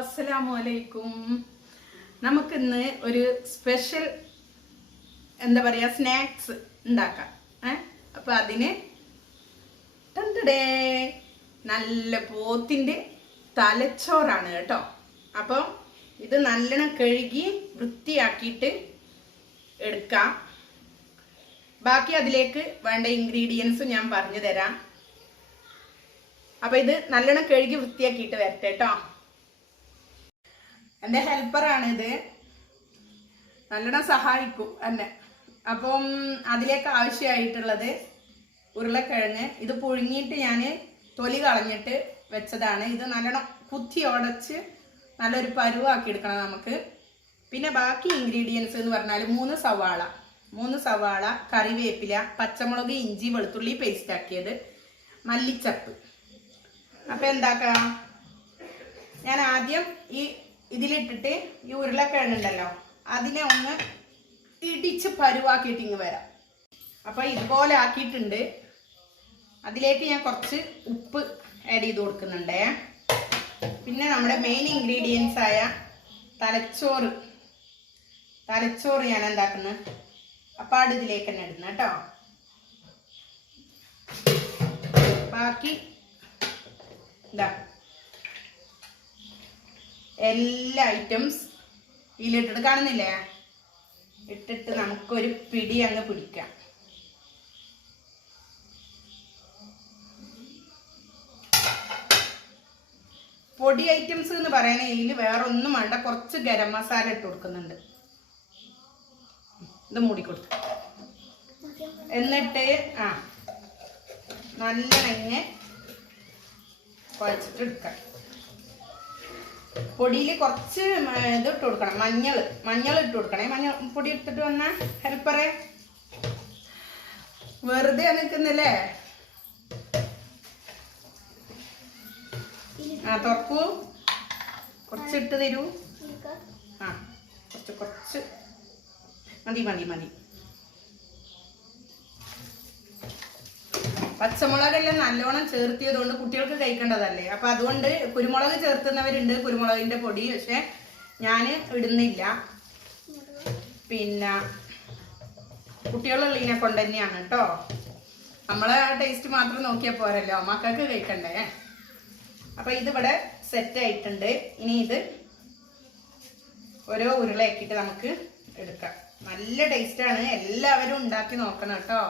അസ്സലാമു അലൈക്കും നമുക്കിന്ന് ഒരു സ്പെഷ്യൽ എന്താ പറയാ സ്നാക്സ് ഉണ്ടാക്കാം. ഏ? അപ്പൊ അതിന് തന്തടേ നല്ല പോത്തിന്റെ തലച്ചോറാണ് കേട്ടോ. അപ്പം ഇത് നല്ലോണം കഴുകി വൃത്തിയാക്കിയിട്ട് എടുക്കാം. ബാക്കി അതിലേക്ക് വേണ്ട ഇൻഗ്രീഡിയൻസ് ഞാൻ പറഞ്ഞു തരാം അപ്പൊ ഇത് നല്ലോണം കഴുകി വൃത്തിയാക്കിയിട്ട് വരട്ടെ കേട്ടോ. എന്റെ ഇത് നല്ലോണം സഹായിക്കും എന്നെ. അപ്പം അതിലേക്ക് ആവശ്യമായിട്ടുള്ളത് ഉരുളക്കിഴങ്ങ്. ഇത് പുഴുങ്ങിയിട്ട് ഞാൻ തൊലി കളഞ്ഞിട്ട് വെച്ചതാണ്. ഇത് നല്ലോണം കുത്തി ഉടച്ച് നല്ലൊരു പരുവാക്കി എടുക്കണം നമുക്ക്. പിന്നെ ബാക്കി ഇൻഗ്രീഡിയൻസ് എന്ന് പറഞ്ഞാൽ മൂന്ന് സവാള. മൂന്ന് സവാള കറിവേപ്പില പച്ചമുളക് ഇഞ്ചി വെളുത്തുള്ളി പേസ്റ്റ് ആക്കിയത്. മല്ലിച്ചപ്പ്. അപ്പം എന്താക്കാം? ഞാൻ ആദ്യം ഈ ഇതിലിട്ടിട്ട് ഈ ഉരുളക്കിഴങ്ങുണ്ടല്ലോ അതിനെ ഒന്ന് ഇടിച്ച് പരുവാക്കിയിട്ട് ഇങ്ങ് വരാം. അപ്പം ഇതുപോലെ ആക്കിയിട്ടുണ്ട്. അതിലേക്ക് ഞാൻ കുറച്ച് ഉപ്പ് ആഡ് ചെയ്ത് കൊടുക്കുന്നുണ്ടേ. പിന്നെ നമ്മുടെ മെയിൻ ഇൻഗ്രീഡിയൻസ് ആയ തലച്ചോറ്. തലച്ചോറ് ഞാൻ എന്താക്കുന്നത് അപ്പാട് ഇതിലേക്ക് തന്നെ ഇടുന്ന കേട്ടോ. ബാക്കി ഇതാ എല്ലാ ഐറ്റംസ് ഇതിലിട്ടിട്ട് കാണുന്നില്ലേ? ഇട്ടിട്ട് നമുക്കൊരു പിടി അങ്ങ് പിടിക്കാം. പൊടി ഐറ്റംസ് എന്ന് പറയുന്നതിൽ വേറെ ഒന്നും വേണ്ട കുറച്ച് ഗരം മസാല ഇട്ട് കൊടുക്കുന്നുണ്ട്. ഇത് മൂടിക്കൊടുത്തു എന്നിട്ട് ആ നല്ല നെഞ്ഞ് കുഴച്ചിട്ട് എടുക്കാം. പൊടിയിൽ കുറച്ച് ഇത് ഇട്ട് കൊടുക്കണം. മഞ്ഞൾ മഞ്ഞൾ ഇട്ട് കൊടുക്കണേ. മഞ്ഞൾ പൊടി എടുത്തിട്ട് വന്ന ഹെൽപ്പറെ വെറുതെ നിൽക്കുന്നില്ലേ ആ തുറക്കൂ. കുറച്ച് ഇട്ട് തരൂ. ആ കുറച്ച് കുറച്ച്. മതി മതി മതി. പച്ചമുളകെല്ലാം നല്ലോണം ചേർത്തിയതുകൊണ്ട് കുട്ടികൾക്ക് കഴിക്കേണ്ടതല്ലേ? അപ്പൊ അതുകൊണ്ട് കുരുമുളക് ചേർത്തുന്നവരുണ്ട് കുരുമുളകിന്റെ പൊടി പക്ഷെ ഞാൻ ഇടുന്നില്ല. പിന്നെ കുട്ടികളുള്ളതിനെ കൊണ്ട് തന്നെയാണ് കേട്ടോ. നമ്മളെ ടേസ്റ്റ് മാത്രം നോക്കിയാൽ പോരല്ലോ. മക്കൾക്ക് കഴിക്കണ്ടേ? അപ്പൊ ഇതിവിടെ സെറ്റ് ആയിട്ടുണ്ട്. ഇനി ഇത് ഓരോ ഉരുളയാക്കിയിട്ട് നമുക്ക് എടുക്കാം. നല്ല ടേസ്റ്റാണ് എല്ലാവരും ഉണ്ടാക്കി നോക്കണം കേട്ടോ.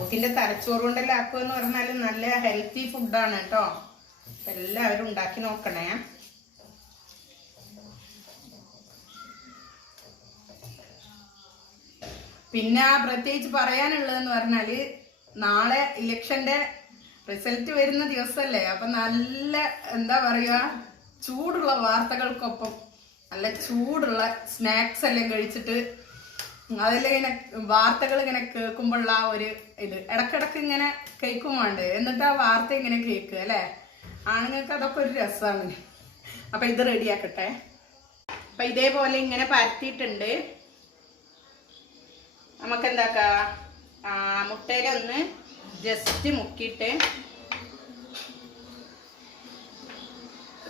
പോത്തിന്റെ തലച്ചോറ് കൊണ്ടല്ല ആക്കുക എന്ന് പറഞ്ഞാൽ നല്ല ഹെൽത്തി ഫുഡാണ് കേട്ടോ എല്ലാവരും ഉണ്ടാക്കി നോക്കണേ. പിന്നെ പ്രത്യേകിച്ച് പറയാനുള്ളതെന്ന് പറഞ്ഞാൽ നാളെ ഇലക്ഷന്റെ റിസൾട്ട് വരുന്ന ദിവസമല്ലേ അപ്പൊ നല്ല എന്താ പറയുക ചൂടുള്ള വാർത്തകൾക്കൊപ്പം നല്ല ചൂടുള്ള സ്നാക്സ് എല്ലാം കഴിച്ചിട്ട് അതെല്ലാം ഇങ്ങനെ വാർത്തകൾ ഇങ്ങനെ കേൾക്കുമ്പോഴുള്ള ആ ഒരു ഇത്. ഇടക്കിടക്ക് ഇങ്ങനെ കേൾക്കും എന്നിട്ട് ആ വാർത്ത ഇങ്ങനെ കേൾക്കുക അല്ലേ? ആണുങ്ങൾക്ക് അതൊക്കെ ഒരു രസമാണ് അപ്പൊ ഇത് റെഡിയാക്കട്ടെ. അപ്പൊ ഇതേപോലെ ഇങ്ങനെ പരത്തിയിട്ടുണ്ട്. നമുക്ക് എന്താക്കാ മുട്ടയിലൊന്ന് ജസ്റ്റ് മുക്കിയിട്ട്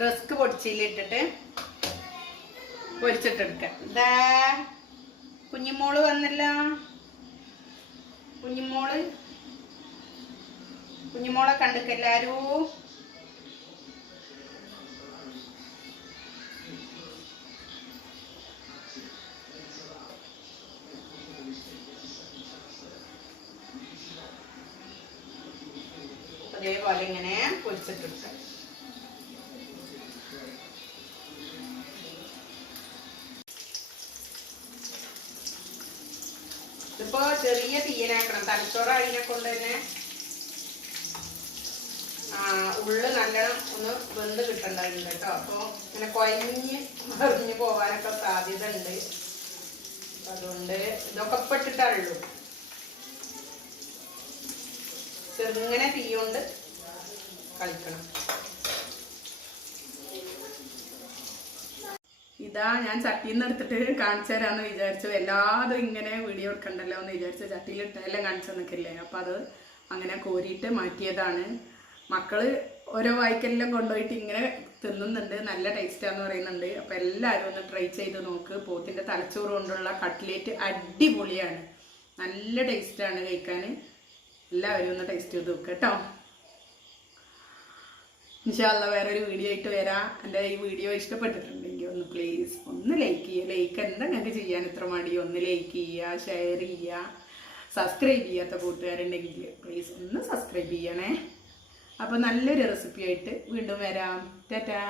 റസ്ക് പൊടിച്ചിലിട്ടിട്ട് പൊരിച്ചിട്ടെടുക്കാം. ഇതാ. കുഞ്ഞിമോൾ വന്നില്ല. കുഞ്ഞിമോൾ. കുഞ്ഞിമോളെ കണ്ടിക്ക എല്ലാരും അതേപോലെ ഇങ്ങനെ പൊരിച്ചിട്ടെടുക്കാം ഇതിപ്പോ ചെറിയ തീയനാക്കണം. തലച്ചോറ് അതിനെ കൊണ്ട് തന്നെ ഉള്ള് നല്ലോണം ഒന്ന് വെന്ത് കിട്ടണ്ടായിരുന്നു കേട്ടോ. അപ്പൊ ഇങ്ങനെ കൊഞ്ഞ് മറിഞ്ഞ് പോവാനൊക്കെ സാധ്യത ഉണ്ട് അതുകൊണ്ട് ഇതൊക്കെ ഇപ്പൊ ഇട്ടിട്ടുള്ളൂ ചെറുങ്ങനെ തീ കളിക്കണം. ഇതാ ഞാൻ ചട്ടിയിൽ നിന്ന് എടുത്തിട്ട് കാണിച്ചു തരാമെന്ന് വിചാരിച്ചു. എല്ലാതും ഇങ്ങനെ വീഡിയോ എടുക്കണ്ടല്ലോ എന്ന് വിചാരിച്ചു ചട്ടിയിൽ ഇട്ടെല്ലാം കാണിച്ചു നിൽക്കില്ലേ അപ്പം അത് അങ്ങനെ കോരിയിട്ട് മാറ്റിയതാണ്. മക്കൾ ഓരോ വായിക്കെല്ലാം കൊണ്ടുപോയിട്ട് ഇങ്ങനെ തിന്നുന്നുണ്ട്. നല്ല ടേസ്റ്റാന്ന് പറയുന്നുണ്ട്. അപ്പം എല്ലാവരും ഒന്ന് ട്രൈ ചെയ്ത് നോക്ക്. പോത്തിന്റെ തലച്ചോറ് കൊണ്ടുള്ള കട്ട്ലേറ്റ് അടിപൊളിയാണ്. നല്ല ടേസ്റ്റാണ് കഴിക്കാൻ എല്ലാവരും ഒന്ന് ടേസ്റ്റ് ചെയ്ത് നോക്കുക കേട്ടോ. ഇൻഷാല്ല വേറൊരു വീഡിയോ ആയിട്ട് വരാം. എന്റെ ഈ വീഡിയോ ഇഷ്ടപ്പെട്ടിട്ടുണ്ടെങ്കിൽ ഒന്ന് പ്ലീസ് ഒന്ന് ലൈക്ക് ചെയ്യുക. ലൈക്ക് എന്താ നിങ്ങൾക്ക് ചെയ്യാൻ ഇത്ര മടി? ഒന്ന് ലൈക്ക് ചെയ്യുക ഷെയർ ചെയ്യുക. സബ്സ്ക്രൈബ് ചെയ്യാത്ത കൂട്ടുകാരുണ്ടെങ്കിൽ പ്ലീസ് ഒന്ന് സബ്സ്ക്രൈബ് ചെയ്യണേ. അപ്പോൾ നല്ലൊരു റെസിപ്പി ആയിട്ട് വീണ്ടും വരാം. ടാറ്റാ